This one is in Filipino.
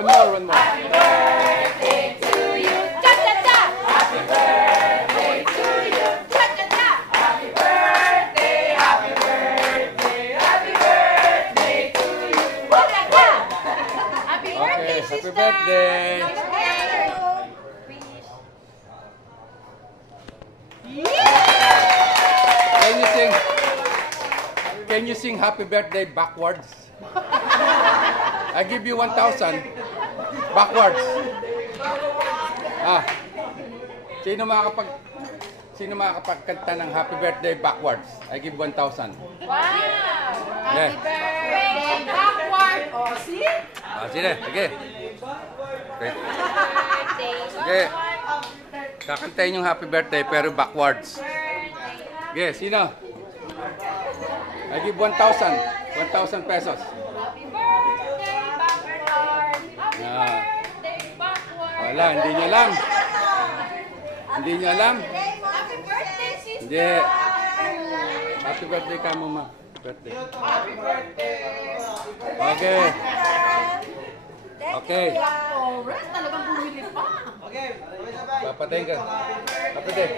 One more, one more. Happy birthday to you. Cha-cha-cha. Happy birthday to you. Cha-cha-cha. Happy birthday, happy birthday, happy birthday to you. Cha-cha-cha. Happy birthday, Okay, sister. happy birthday. Can you sing? Can you sing happy birthday backwards? I give you 1,000 backwards. Ah. Sino makakapagkanta ng happy birthday backwards? I give 1,000. Wow! Happy birthday backward. Oh, see? Ah, sige, sige. Okay. Birthday Sige. Kakantayin yung happy birthday pero backwards. Sige, sino? I give 1,000. 1,000 pesos. Happy birthday backward. Happy birthday backward. Wala, hindi niya alam. Hindi niya alam. Happy birthday, sister. Hindi. Happy birthday ka, mama. Birthday. Happy birthday. Okay. Okay. Oras, talagang bumili pa. Papatayin ka. Papatay.